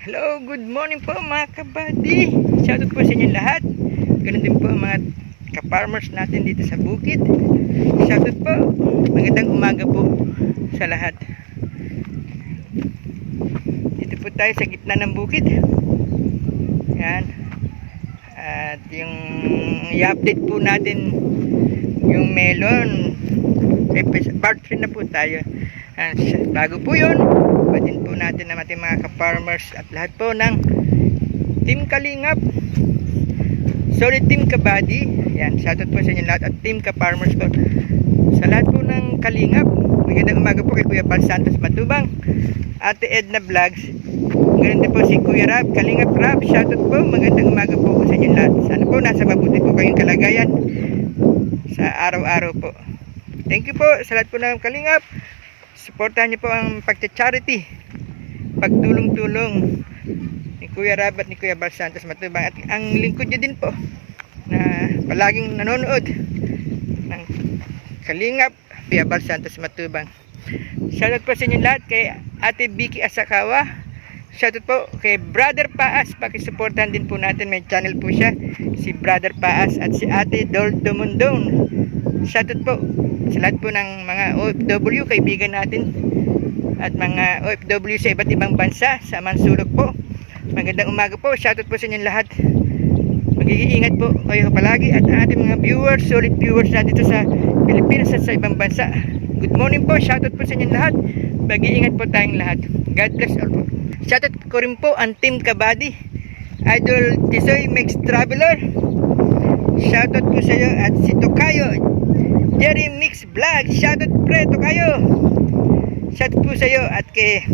Hello, good morning po mga kabady. Shoutout po sa inyo lahat. Ganun din po ang mga ka-farmers natin dito sa bukid. Shoutout po. Magandang umaga po sa lahat. Dito po tayo sa gitna ng bukid. Yan. At yung i-update po natin yung melon. Part 3 na po tayo. Bago po yun, patin po natin ng ating mga ka-farmers at lahat po ng Team Kalingap, solid Team Kabady. Yan, shoutout po sa inyo lahat at Team ka-farmers po. Sa lahat po ng Kalingap, magandang umaga po kay Kuya Pal Santos Matubang, Ate Edna Vlogs, ganun din po si Kuya Rab, Kalingap Rab, shoutout po, magandang umaga po sa inyo lahat. Sana po nasa mabuti po kayong kalagayan sa araw-araw po. Thank you po sa lahat po ng Kalingap. Suportahan niyo po ang pagcha-charity, pagtulong-tulong ni Kuya Rab at ni Kuya Bal Santos Matubang at ang lingkod niyo din po na palaging nanonood ng Kalingap, Kuya Bal Santos Matubang. Shoutout po sa inyo lahat kay Ate Vicky Asakawa. Shoutout po kay Brother Paas, pakisuportahan din po natin, may channel po siya, si Brother Paas at si Ate Dol Dumundong. Shoutout po sa lahat po ng mga OFW, kaibigan natin at mga OFW sa iba't ibang bansa sa Mansulok po. Magandang umaga po, shoutout po sa inyong lahat. Mag-iingat po kayo palagi at ang ating mga viewers, solid viewers na dito sa Pilipinas at sa ibang bansa. Good morning po, shoutout po sa inyong lahat. Mag-iingat po tayong lahat. God bless all po. Shoutout ko rin po ang Team Kabady, Idol Tisoy Mix Traveler. Shoutout po sa iyo at si Tokayo Jerry Mix Vlog, shoutout pre Tokayo. Shoutout po sa iyo at kay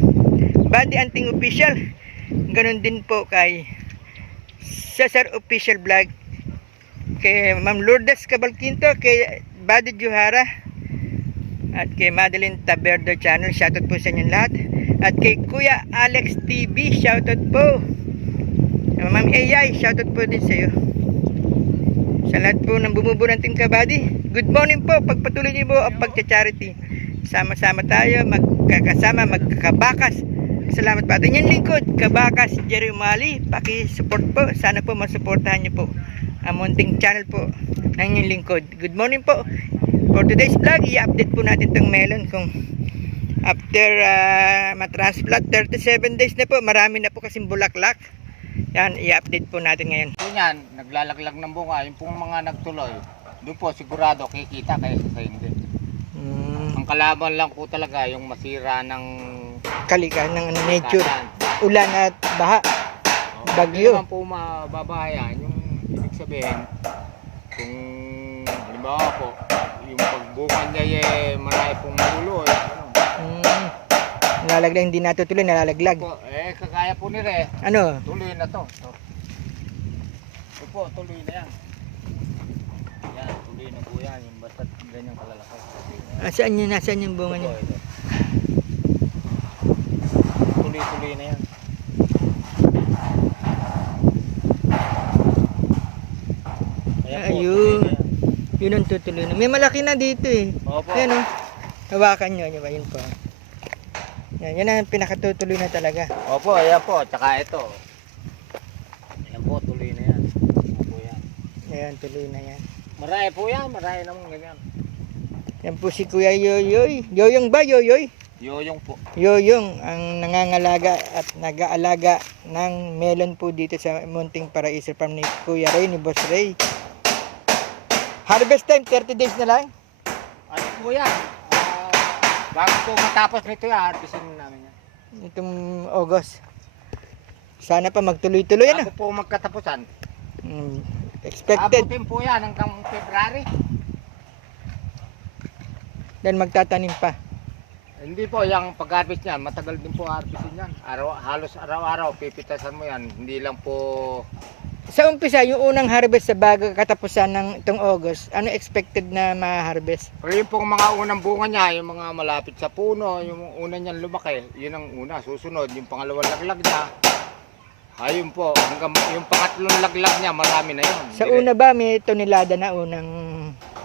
Badi Anting Official. Ganun din po kay Cesar Official Vlog, kay Ma'am Lourdes Cabalquinto, kay Badi Juhara at kay Madeline Taberdo Channel. Shoutout po sa inyo lahat. At kay Kuya Alex TV, shoutout po. Ma'am AI, shoutout po din sa iyo. Sa lahat po ng bumubuo ng Team Kabady, good morning po. Pagpatuloy niyo po ang pagcha-charity. Sama-sama tayo, magkakasama, magkakabakas. Salamat po. At inyong lingkod, Kabakas Jerry Umali, paki-support po. Sana po masuportahan niyo po ang munting channel po ng inyong lingkod. Good morning po. For today's vlog, i-update po natin itong melon kung after matransplant 37 days na po, marami na po kasing bulaklak. Yan, i-update po natin ngayon. Yan, naglalaglag ng bunga, yung pong mga nagtuloy, doon po sigurado kikita kaysa sa hindi. Ang kalaban lang po talaga yung masira ng Kalikan ng nature, kalikasan. ulan at baha, Hindi bagyo. naman po mababahayan, yung ibig sabihin, kung halimbawa po, yung pagbunga niya marami pong maluloy. Nalalaglag, hindi natutuloy, nalalaglag. Kagaya po ni Re, Ano? tuloy na to. Ito po, tuloy na yan. Yan, tuloy na po yan, yung basta ganyang kalalaki. Saan yun? Nasaan yung bunga niya? Ito. Tuloy-tuloy na yan. Ayun. Yun ang tutuloy na. May malaki na dito eh. Opo. Ayan o. Hawakan nyo. Yun po. Yan ang pinakatutuloy na talaga. Opo, ayan po. Tsaka ito. Ayan po, tuloy na yan. Opo yan. Ayan, tuloy na yan. Marami po yan. Marami naman ganyan. Yan po si Kuya Yoyoy. Yoyong ba? Yoyoy? Yoyong po. Yoyong ang nangangalaga at nag-aalaga ng melon po dito sa Munting Paraiso Farm ni Kuya Ray, ni Boss Ray. Harvest time, 30 days na lang. Ano po yan? Bago po matapos nito yan, harvestin namin yan. Itong August. Sana pa magtuloy-tuloy ano. Bago po magkatapusan. Expected. Abutin po yan hanggang February. Then magtatanim pa. Hindi po, yung pag-harvest niyan, matagal din po harvestin yan. Halos araw-araw, pipitasan mo yan. Hindi lang po... Sa umpisa, yung unang harvest sa bago katapusan ng itong August, ano expected na ma-harvest? Pero yung pong mga unang bunga niya, yung mga malapit sa puno, yung una niyan lumaki, yun ang una. Susunod, yung pangalawang laglag niya, ayun po, hanggang yung pangatlong laglag niya, marami na yun. Sa una ba, may tonelada na unang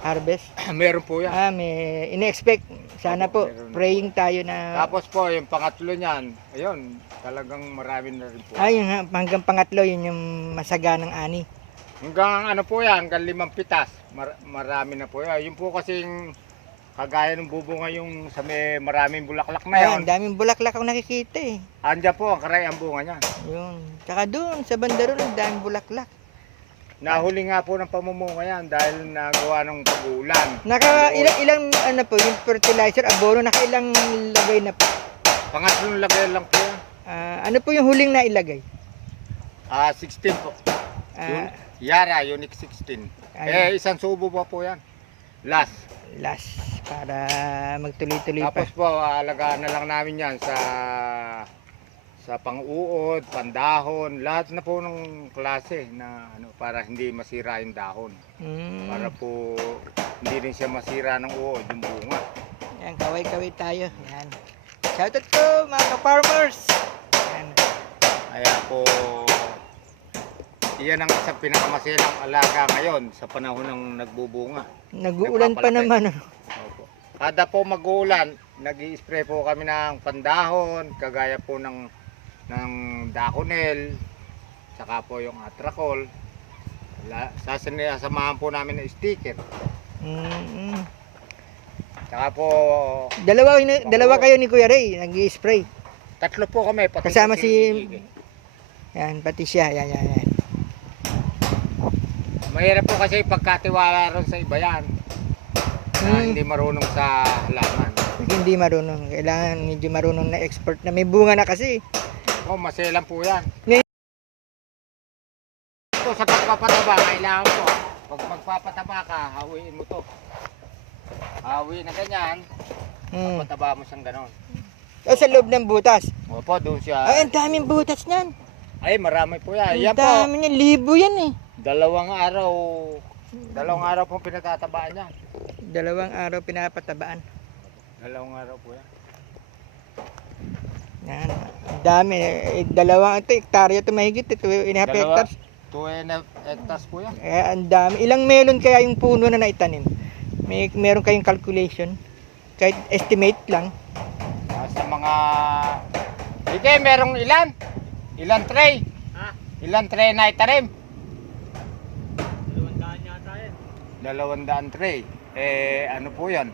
harvest? Meron po yan. May in-expect. Sana Opo, po, meron na praying tayo na... Tapos po, yung pangatlo niyan, ayun, talagang marami na rin po. Yung hanggang pangatlo, yun yung masaganang ani. Hanggang ano po yan, hanggang 5 pitas, marami na po yan. Yung po kasing kagaya ng bubunga yung sa may maraming bulaklak na Ang yun. daming bulaklak ako nakikita eh. Andyan po ang karay ang bunga niya. Yun. Tsaka doon, sa bandaro, ang daming bulaklak. Nahuli nga po ng pamumunga yan dahil nagawa ng pag-uulan. Ilang ano po, yung fertilizer, abono, nakailang lagay na po. Pangatlong lagay lang po yan. Ano po yung huling na ilagay? 16 po. Ah, Yara, Unique 16. Ayun. Isang subo pa po yan. Last. Last, para magtuloy-tuloy pa. Tapos po, alagaan na lang namin yan sa pang-uod, pandahon, lahat na po ng klase na ano, para hindi masira yung dahon. Para po hindi rin siya masira ng uod, yung bunga. Yan, kaway-kaway tayo. Yan. Shoutout po mga ka-farmers. Yan. Kaya po, iyan ang isang pinakamasilang alaga ngayon sa panahon ng nagbubunga. Nag-uulan pa Nagpapalaki. naman. Opo. Kada po mag-uulan, nag-i-spray po kami ng pandahon, kagaya po ng daconel, saka po yung atrakol. Sasamahan po namin ng sticker. Saka po, Dalawa kayo ni Kuya Ray, nag-i-spray. 3 po kami. Pati Kasama po si- Iggy. Yan, pati siya. Yan. Mahirap po kasi pagkatiwala ron sa iba yan. Na hindi marunong sa halaman. Hindi marunong. Kailangan medyo marunong na expert na may bunga na kasi. Maselan po yan. Ngayon- Ito sa pagpapataba, kailangan po. Pag magpapataba ka, hawiin mo to. Hawi na ganyan, pataba mo siyang ganon. Sa loob ng butas. Opo, doon siya. Ay, ang daming butas niyan. Ay, marami po yan. Ang Yan po, dami niyan. Libo yan eh. 2 araw pong pinatatabaan niya. 2 araw pinapatabaan. 2 araw po yan. Yan. Ang dami. 2 hektarya ito mahigit. 2.5 hectares. 2.5 hectares po yan. Ang dami. Ilang melon kaya yung puno na naitanim? Meron kayong calculation? Kahit estimate lang. Sa mga... Sige, merong ilan? Ilan tray? Ilan tray na itanim? 200 yata yan. 200 tray. Ano po yan?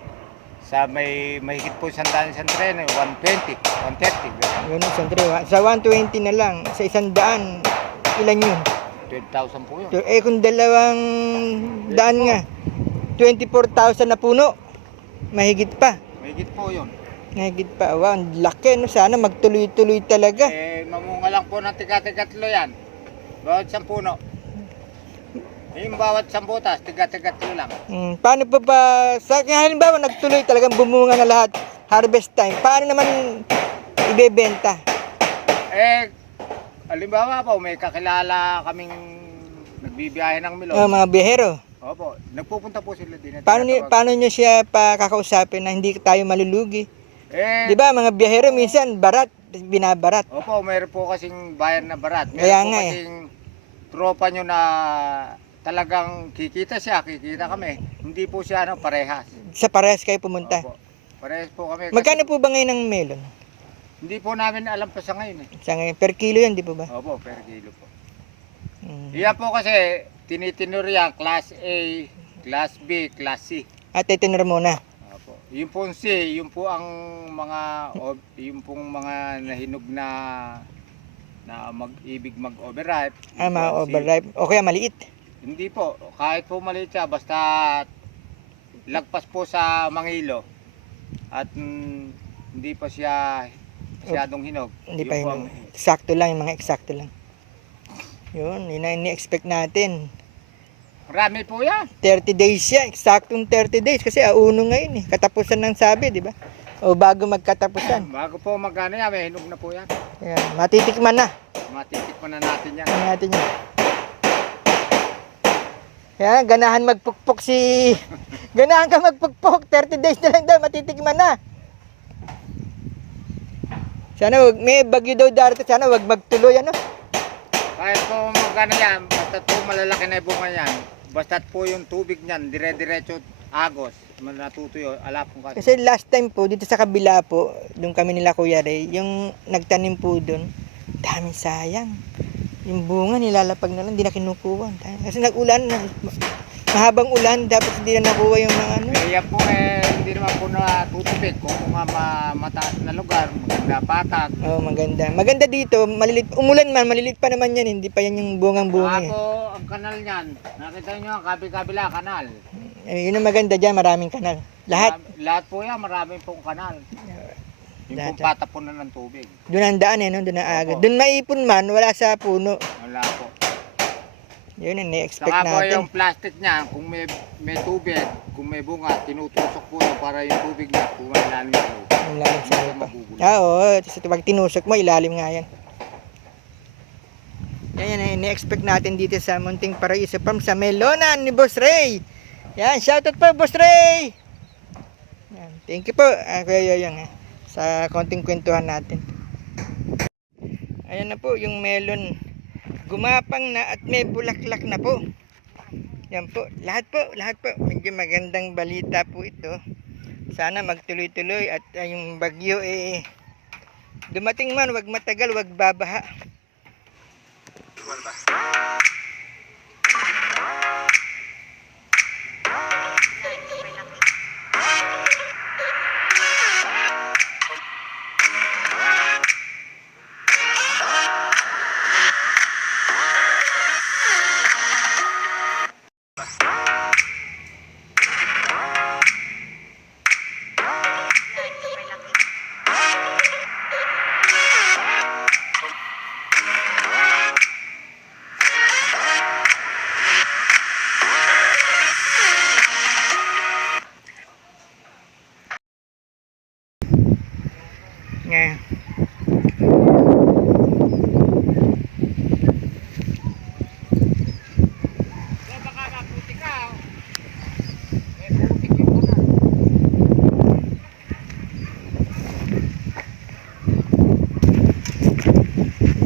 Sa may mahigit po 100 isang tray, 120, 130. Yun, isang tray. Sa 120 na lang. Sa 100, ilan yun? 12,000 po yun. Kung 200 nga, 24,000 na puno. Mahigit pa. Mahigit po yun. Mahigit pa. Wow, ang laki. No? Sana magtuloy-tuloy talaga. Mamunga lang po ng tiga-tigatlo yan. Bawat 10 puno. Yung bawat 10 butas, tiga-tigatlo lang. Paano pa ba, halimbawa nagtuloy talagang bumunga na lahat, harvest time, paano naman ibebenta? Halimbawa po, may kakilala kaming nagbibiyahe ng Milon. Mga biyahero. Opo, nagpupunta po sila din. Paano nyo siya pakakausapin na hindi tayo malulugi? Di ba mga biyahero minsan barat, binabarat. Opo, mayroon po kasing bayan na barat. Mayroon Kaya po nga kasing tropa nyo na talagang kikita siya, kikita kami. Hindi po siya parehas. Sa parehas kayo pumunta. Opo, parehas po kami. Magkano po ba ngayon ang melon? Hindi po namin alam pa sa ngayon eh. Sa ngayon, per kilo yan, di po ba? Opo, per kilo po. Mm. Iyan po kasi, tinitinur yan, Class A, Class B, Class C. At itinur muna. Opo. Yung po C, yung po ang yung pong mga nahinog na mag-ibig mag-overripe. Yung Mga po ang C. overripe. O kaya maliit. Hindi po, kahit po maliit siya, basta lagpas po sa mangilo at hindi pa siya masyadong hinog. Hindi Yun pa po yun. Eksakto lang, yung mga eksakto lang. Yun ang ini-expect natin. Marami po yan. 30 days siya, eksaktong 30 days. Kasi auno ngayon eh. Katapusan ng sabi, di ba? O bago magkatapusan. Bago po magkano yan, may hinog na po yan. Ayan, matitikman na. Matitikman na natin yan. Ano natin yun? Yan, ganahan magpukpok si... Ganahan ka magpukpok. 30 days na lang daw, matitikman na. Sana wag, may bagyo daw darating. Sana wag magtuloy, ano? Kahit po magkano yan, basta po malalaki na yung bunga yan, basta po yung tubig niyan, dire-diretso agos, natutuyo, alapong ka. Kasi last time po, dito sa kabila po, doon kami nila Kuya Ray, yung nagtanim po doon, dami sayang. Yung bunga nilalapag na lang, hindi na kinukuha. Kasi nag-ulan na, mahabang ulan, dapat hindi na nakuha yung mga ano. Kaya po hindi naman po natutubig kung mataas na lugar, maganda patag. Oh, maganda. Maganda dito, malilit, umulan man, malilit pa naman yan, hindi pa yan yung bungang bunga. Ako, ang kanal niyan, nakita nyo ang kabila kanal. Yun ang maganda dyan, maraming kanal. Lahat. Lahat po yan, maraming pong kanal. Yung pong patapunan ng tubig. Doon ang daan doon ang aga. Opo. Doon maipon man, wala sa puno. Wala po. Yun ang na-expect Saka po natin. yung plastic niya, kung may tubig, kung may bunga, tinutusok po yun para yung tubig niya pumalalim sa loob. Ang lalim sa Hindi lupa. magugulo. Oo, kasi pag tinusok mo, ilalim nga yan. Yan ang na-expect natin dito sa Munting Paraiso Farm sa Melonan ni Boss Ray. Yan, shoutout po Boss Ray. Yan, thank you po, Kuya Yoyong, sa konting kwentuhan natin. Ayan na po yung melon. Gumapang na at may bulaklak na po. Yan po, lahat po. Medyo magandang balita po ito. Sana magtuloy-tuloy at yung bagyo dumating man, wag matagal, wag babaha. Yan. Baka maputi ka, may putik yung kanal.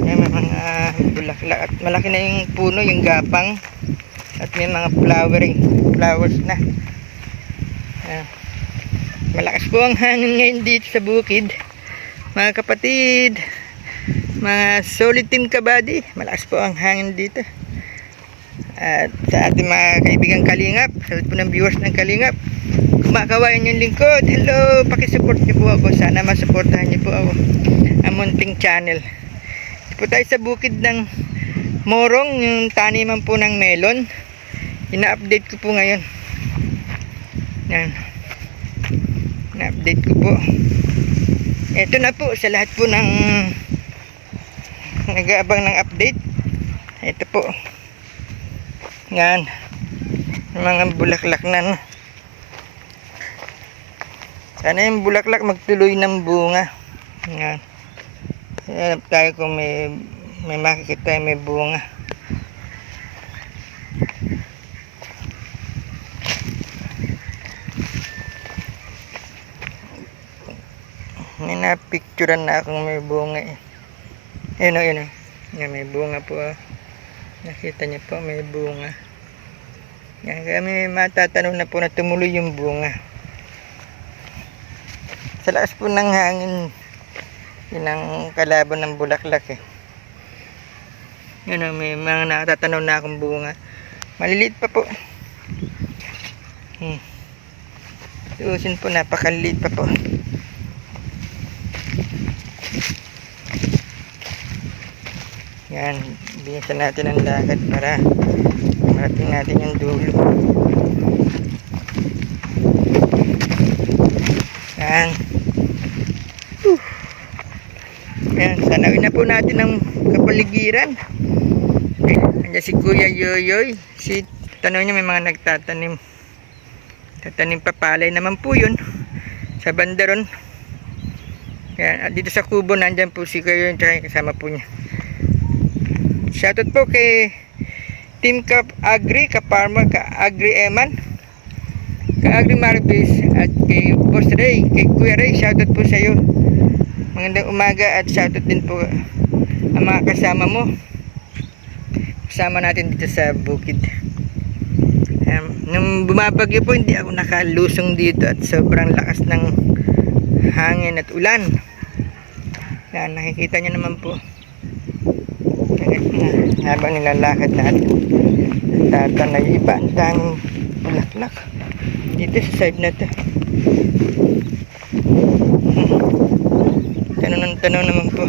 Yan, may mga bulaklak at malaki na yung puno, yung gapang. At may mga flowers na. Yan. Malakas po ang hangin ngayon dito sa bukid. Mga kapatid, mga solid team kabady, malakas po ang hangin dito. At sa ating mga kaibigang Kalingap, sa lahat po ng viewers ng Kalingap, kumakawayan yung lingkod. Hello, pakisupport niyo po ako. Sana masuportahan niyo po ako. Ang Munting Channel. Ito po tayo sa bukid ng Morong, yung taniman po ng melon. Ina-update ko po ngayon. Yan. Ina-update ko po. Ito na po sa lahat po ng nag-aabang ng update. Ito po. Yan. Yung mga bulaklak na. Sana yung bulaklak magtuloy ng bunga. Yan. Hanap tayo kung may makikita may bunga. May napicturean na akong may bunga eh. Yun o. Yan, may bunga po. Nakita niyo po, may bunga. Yan, kaya may matatanong na po na tumuloy yung bunga. Sa lakas po ng hangin, yun ang kalaban ng bulaklak eh. Yun o, may mga natatanaw na akong bunga. Maliliit pa po. Susin po, napakaliit pa po. Yan, bilisan natin ang lakad para marating natin yung dulo. Yan. Yan, sanawin na po natin ang kapaligiran. Andiyan si Kuya Yoyoy. Tanong niya may mga nagtatanim. Tatanim papalay naman po yun. Sa bandaron. Yan, at dito sa kubo nandyan po si Kuya Yoyoy tsaka kasama po niya. Shoutout po kay Team Cap Agri, Ka-Farmer, Ka-Agri Eman, Ka-Agri Marvis, at kay Boss Ray, kay Kuya Ray, shoutout po sa iyo. Magandang umaga at shoutout din po ang mga kasama mo. Kasama natin dito sa bukid. Nung bumabagyo po, hindi ako nakalusong dito at sobrang lakas ng hangin at ulan. Yan, nakikita nyo naman po. Habang nilalakad natin, tatanay iba ang tanging bulaklak dito sa side na to. Tanaw naman po.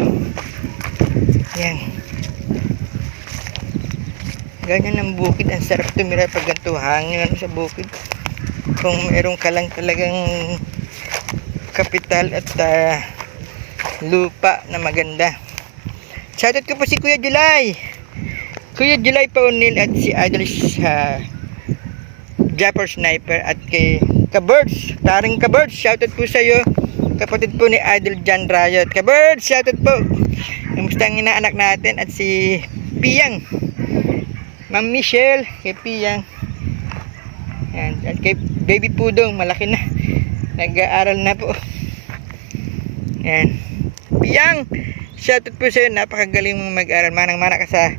Yan. Ganyan ang bukid. Ang sarap tumira pag ganito hangin sa bukid. Kung meron ka lang talagang kapital at lupa na maganda. Shoutout ko po si Kuya July. Kuya July Paunil at si Idol Japper Sniper at kay Kabirds. Taring Kabirds. Shoutout po sa iyo. Kapatid po ni Idol John Riot. Kabirds, shoutout po. Kamusta ang inaanak natin at si Piyang. Ma'am Michelle, kay Piyang. Yan. At kay Baby Pudong, malaki na. Nag-aaral na po. Yan. Piyang, shoutout po sa'yo. Napakagaling mong mag-aaral. Manang-mana ka sa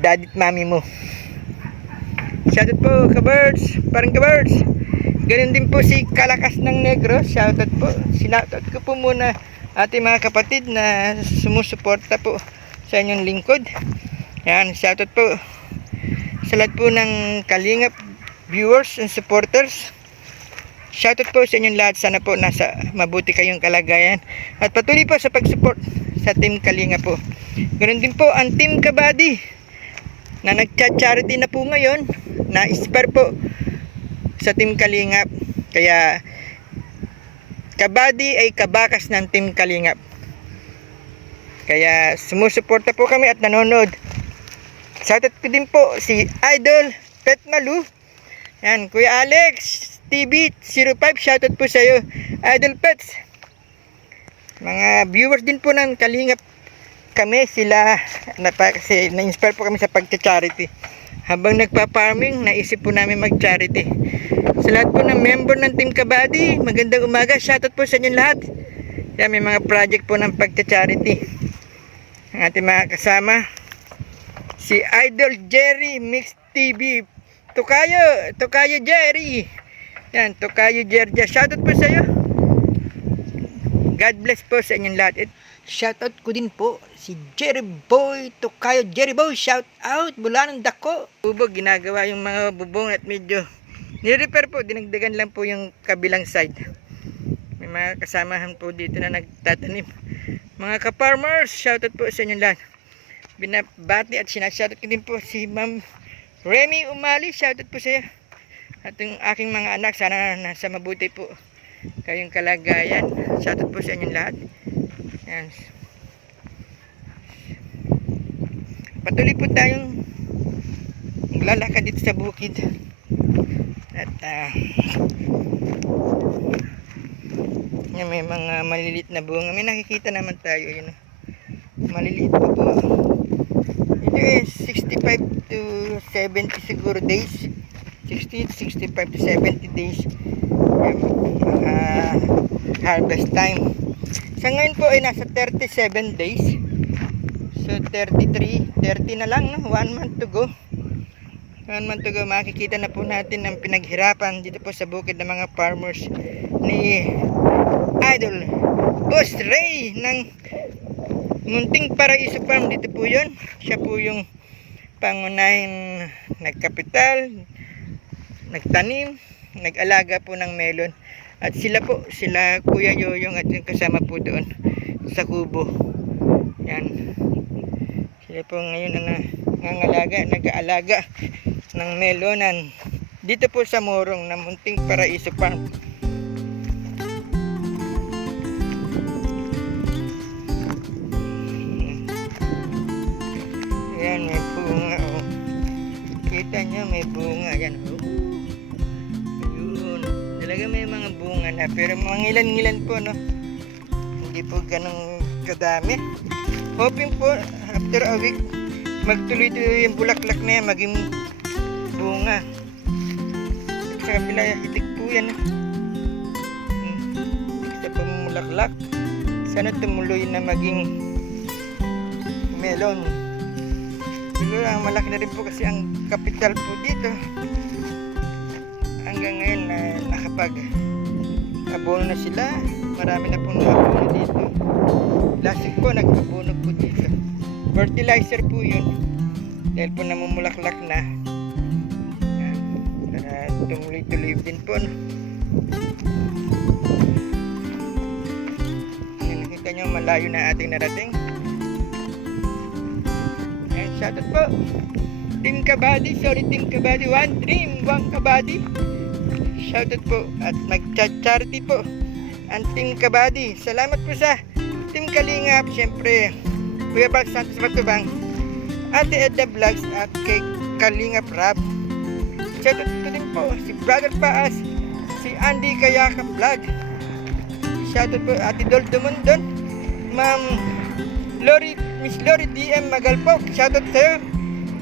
daddy at mami mo. Shoutout po, Kabirds. Parang Kabirds. Ganun din po si Kalakas ng Negro. Shoutout po. Sinoutout ko po muna ating mga kapatid na sumusuporta po sa inyong lingkod. Yan, shoutout po sa lahat po ng Kalingap viewers and supporters. Shoutout po sa inyong lahat. Sana po nasa mabuti kayong kalagayan at patuloy po sa pag-support sa Team Kalingap po. Ganun din po ang Team Kabady na nagcha-charity na po ngayon, na inspire po sa Team Kalingap. Kaya Kabady ay kabakas ng Team Kalingap. Kaya sumusuporta po kami at nanonood. Shoutout ko din po si Idol Pet Malu. Yan, Kuya Alex TV 05, shoutout po sa iyo, Idol Pets. Mga viewers din po ng Kalingap kami, sila kasi na-inspire po kami sa pagcha-charity. Habang nagpa-farming, naisip po namin mag-charity. Sa lahat po ng member ng Team Kabady, magandang umaga. Shoutout po sa inyo lahat. Yan, may mga project po ng pagcha-charity. Ang ating mga kasama, si Idol Jerry Mix TV. Tokayo Jerry. Yan, Tokayo Jerry. Shoutout po sa iyo. God bless po sa inyong lahat. Shoutout ko din po si Jerry Boy, Tokayo Jerry Boy. Shout out, Bulanong Dako. Bubog, ginagawa yung mga bubong at medyo nire-repair po. Dinagdagan lang po yung kabilang side. May mga kasamahan po dito na nagtatanim. Mga ka-farmers, shoutout po sa inyong lahat. Binabati at sinashoutout ko din po si Ma'am Remy Umali. Shoutout po sa iyo. At yung aking mga anak, sana nasa mabuti po kayong kalagayan. Shoutout po sa inyong lahat. Yan. Patuloy po tayong maglalakad dito sa bukid. At may mga maliliit na bunga. May nakikita naman tayo. Yun, maliliit po po. Ito is 65 to 70 siguro days. 60 to 65 to 70 days. Harvest time. Sa ngayon po ay nasa 37 days. So 33, 30 na lang, no? 1 month to go. 1 month to go, makikita na po natin ang pinaghirapan dito po sa bukid ng mga farmers ni Idol Boss Ray ng Munting Paraiso Farm. Dito po yun. Siya po yung pangunahing nagkapital, nagtanim, nag-alaga po ng melon. At sila Kuya Yoyong at yung kasama po doon sa kubo. Yan. Sila po ngayon nag-aalaga ng melonan. Dito po sa Morong na Munting Paraiso Farm. Yan, may bunga. Oh. Kita nyo, may bunga. Yan. Oh. Talaga may mga bunga na, pero mga ngilan-ngilan po, no? Hindi po ganun kadami. Hoping po after a week magtuloy-tuloy yung bulaklak na yan, maging bunga. Sa kabila itik po yan, sa pamulaklak. Sana tumuloy na maging melon. Siguro ang malaki na rin po kasi ang kapital po dito. hanggang ngayon na nakapag abono na sila. Marami na pong abono dito. Last week po nag-abono po dito. Fertilizer po yun. Dahil po namumulaklak na. Yan. Para tumuloy-tuloy din po. No? Yan, nakita nyo malayo na ating narating. Yan, shoutout po. Team Kabady, sorry Team Kabady, one dream, one Kabady. Shoutout po at mag-charity po ang Team Kabady. Salamat po sa Team Kalingap, syempre Kuya Bal Santos Matubang, Ate Edda Vlogs at kay Kalingap Rab. Shoutout po din po si Brother Paas, si Andy Kayaka Vlog. Shoutout po Ate Dol Dumundon, Ma'am Lori, Miss Lori DM Magalpok. Shoutout sa'yo.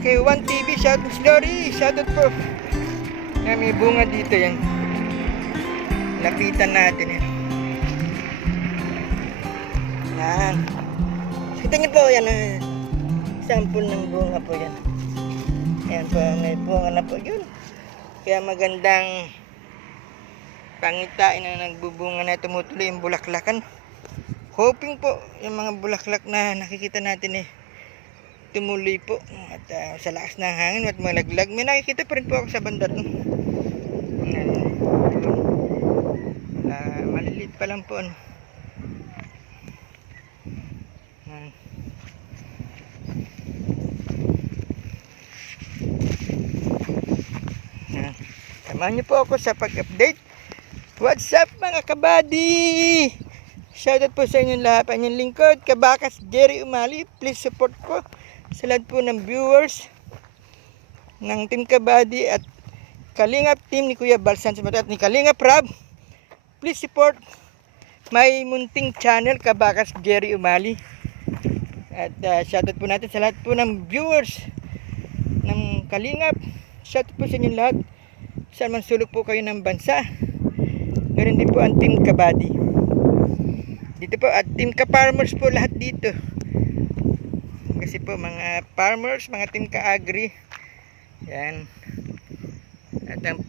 Kay 1TV, shout Miss Lori, shoutout po. May bunga dito yan. Lapitan natin yan. Yan. Kita niyo po yan. Sample ng bunga po yan. Yan po, may bunga na po yun. Kaya magandang pangitain na nagbubunga na tumutuloy yung bulaklakan. Hoping po yung mga bulaklak na nakikita natin tumuloy po at sa lakas ng hangin at malaglag. May nakikita pa rin po ako sa banda doon. Maliliit pa lang po. Samahan niyo po ako sa pag-update. What's up mga kabady? Shoutout po sa inyong lahat. Inyong lingkod, Kabakas Jerry Umali. Please support po sa lahat po ng viewers ng Team Kabady at Kalingap team ni Kuya Bal Santos at ni Kalingap Rab. Please support my munting channel Kabakas Jerry Umali. At shoutout po natin sa lahat po ng viewers ng Kalingap. Shoutout po sa inyong lahat. Saan man sulok po kayo ng bansa. Meron din po ang Team Kabady. Dito po at Team Ka-Farmers po lahat dito. Kasi po mga farmers, mga Team Ka-Agri. Yan. At ang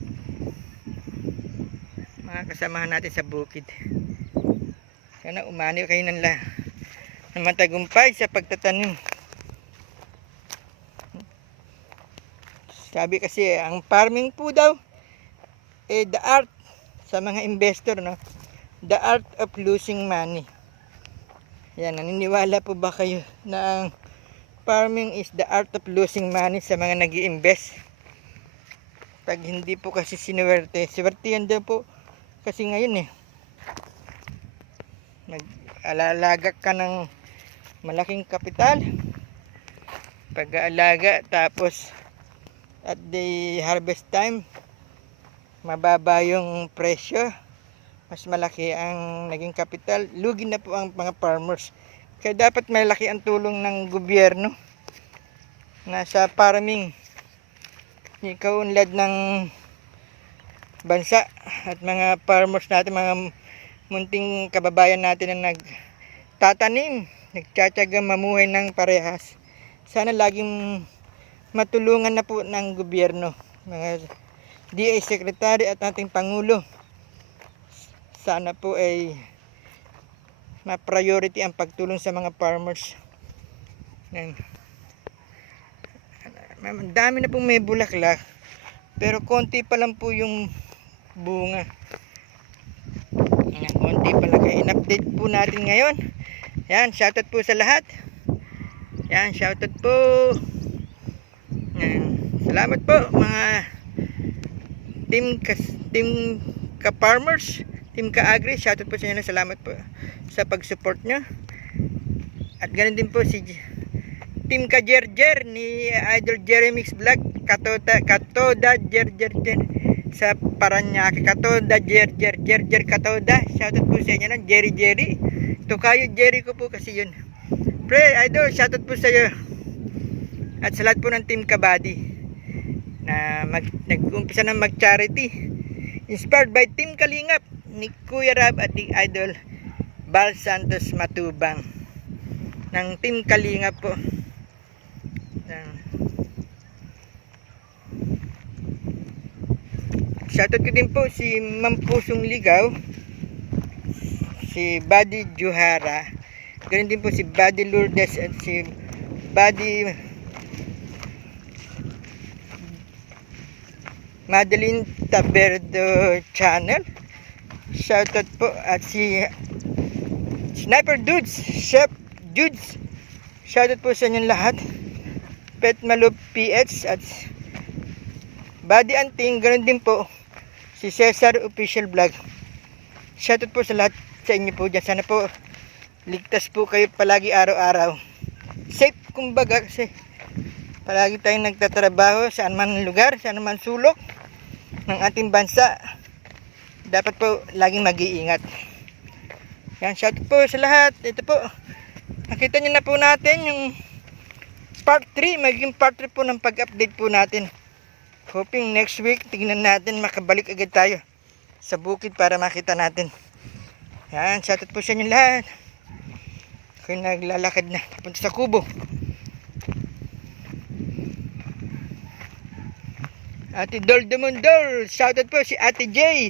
mga kasamahan natin sa bukid. Sana umani kayo ng matagumpay sa pagtatanim. Sabi kasi ang farming po daw the art sa mga investor, no? The art of losing money. Yan, naniniwala po ba kayo na ang farming is the art of losing money sa mga nag-i-invest? Pag hindi po kasi sinuwerte, swerte yan daw po kasi ngayon nag-alaga ka ng malaking kapital, pag-aalaga tapos at the harvest time mababa yung presyo, mas malaki ang naging kapital, lugi na po ang mga farmers. Kaya dapat malaki ang tulong ng gobyerno na sa farming ikaunlad ng bansa at mga farmers natin, mga munting kababayan natin na nagtatanim, nagtsatsaga mamuhay ng parehas. Sana laging matulungan na po ng gobyerno, mga DA Secretary at ating Pangulo. Sana po ay ma-priority ang pagtulong sa mga farmers. Yan. Ang dami na pong may bulaklak, pero konti pa lang po yung bunga. Yan, konti pa lang. Kaya in-update po natin ngayon. Yan, shoutout po sa lahat. Yan, shoutout po. Yan. Salamat po mga Team Ka-Farmers, Team Ka-Agri. Shoutout po sa inyo. Salamat po sa pag-support nyo. At ganoon din po si Team Ka-Jerjer ni Idol Jeremy's Vlog, Katoda Jerjer sa Paranaque. Katoda Jerjer Katoda. Shoutout po sa inyo na Jerry. Tukayo Jerry ko po kasi yun. Pre, Idol, shoutout po sa iyo. At sa lahat po ng Team Kabady na nag-umpisa na mag-charity. Inspired by Team Kalingap ni Kuya Rab at ni Idol Bal Santos Matubang ng Team Kalingap po. Shoutout ko din po si Ma'am Pusong Ligaw, si Buddy Juhara, ganun din po si Buddy Lourdes at si Buddy Madeline Taberdo Channel. Shoutout po at si Sniper Dudes, Chef Dudes. Shoutout po sa inyong lahat. Pet Malo PX at Buddy Anting, ganun din po si Cesar Official Vlog. Shoutout po sa lahat sa inyo po dyan. Sana po ligtas po kayo palagi araw-araw. Safe kumbaga kasi palagi tayong nagtatrabaho sa anumang lugar, sa anumang sulok ng ating bansa. Dapat po laging mag-iingat. Yan, shoutout po sa lahat. Ito po, nakita nyo na po natin yung part 3, magiging part 3 po ng pag-update po natin. Hoping next week, tignan natin, makabalik agad tayo sa bukid para makita natin. Yan, shoutout po sa inyo lahat. Ako'y naglalakad na papunta sa kubo. Ate Dol de Mondol, shoutout po si Ate J,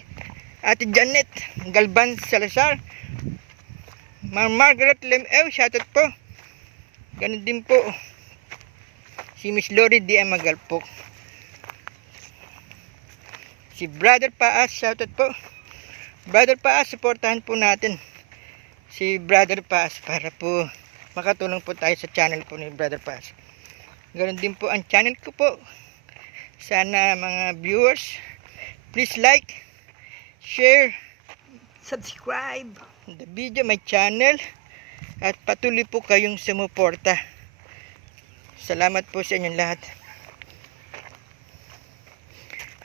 Ate Janet Galban Salazar, Ma'am Margaret Lemeu, shoutout po. Ganun din po si Miss Lori D.M. Magalpok. Si Brother Paas, shoutout po. Brother Paas, supportahan po natin si Brother Paas para po makatulong po tayo sa channel po ni Brother Paas. Ganun din po ang channel ko po. Sana mga viewers, please like, share, subscribe the video, my channel, at patuloy po kayong sumuporta. Salamat po sa inyong lahat.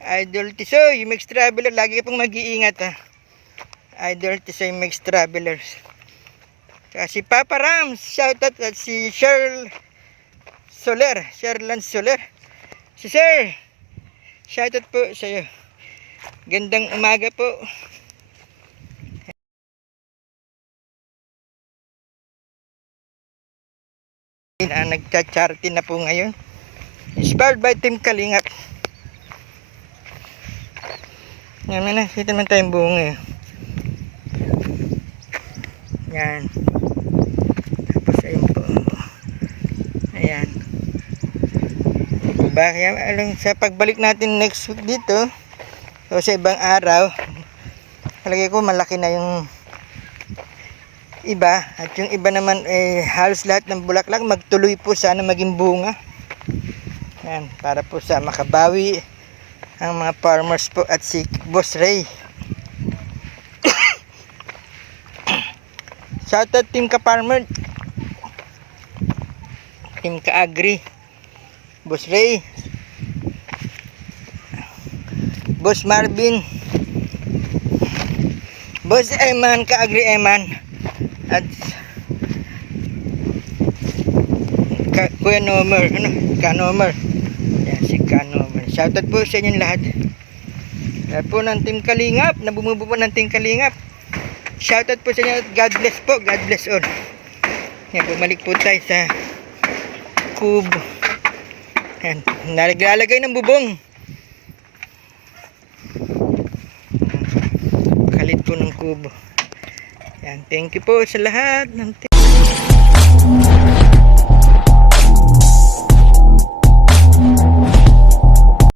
Idol Tisoy, Mix Traveler, lagi pong mag-iingat ha. Idol Tisoy, Mix Travelers. Si Papa Rams, shoutout at si Sherlan Soler. Si Sir, shoutout po sa iyo. Gandang umaga po. Nagcha-charity na po ngayon. Inspired by Team Kalingap. Yan na, kita naman tayong bunga. Yan. Tapos ayun po. Ayan. Kaya alam, sa pagbalik natin next week dito, o sa ibang araw, palagay ko malaki na yung iba. At yung iba naman, halos lahat ng bulaklak magtuloy po, sana maging bunga. Yan, para po sa makabawi ang mga farmers po at si Boss Ray. Shoutout Team Ka-Farmer, Team Ka-Agri, Boss Ray, Boss Marvin, Boss Eman, Ka-Agri Eman, at Kuya Nomer, Ka-Nomer. Yan, si Ka-Nomer. Shoutout po sa inyong lahat. Lahat po ng Team Kalingap, na bumubuo ng Team Kalingap. Shoutout po sa inyo. God bless po. God bless all. Yan, bumalik po tayo sa kubo. Yan, naglalagay ng bubong. Kalit po ng kubo. Yan, thank you po sa lahat ng